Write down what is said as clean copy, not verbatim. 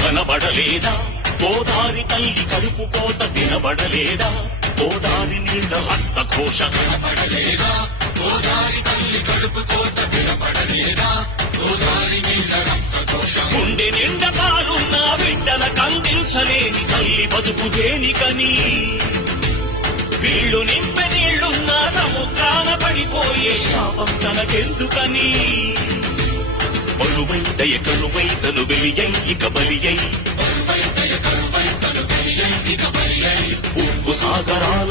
కనబడలేదా గోదారి తల్లి కడుపు కోత వినబడలేదా గోదారి నీళ్ల రక్త ఘోష కనబడలేదా గోదారి తల్లి కడుపు కోత వినబడలేదా గోదారి నీళ్ల రక్త ఘోష గుండె నిండ పాలున్న బిడ్డల కందించలేని తల్లి బతుకు దేనికని వీళ్ళు నింపె నీళ్లున్న సముద్రాన పడిపోయే శాపం తనకెందుకని బలువైతయ కరువైతను వెలియై ఇక బలియై ఉప్పు సాగరాల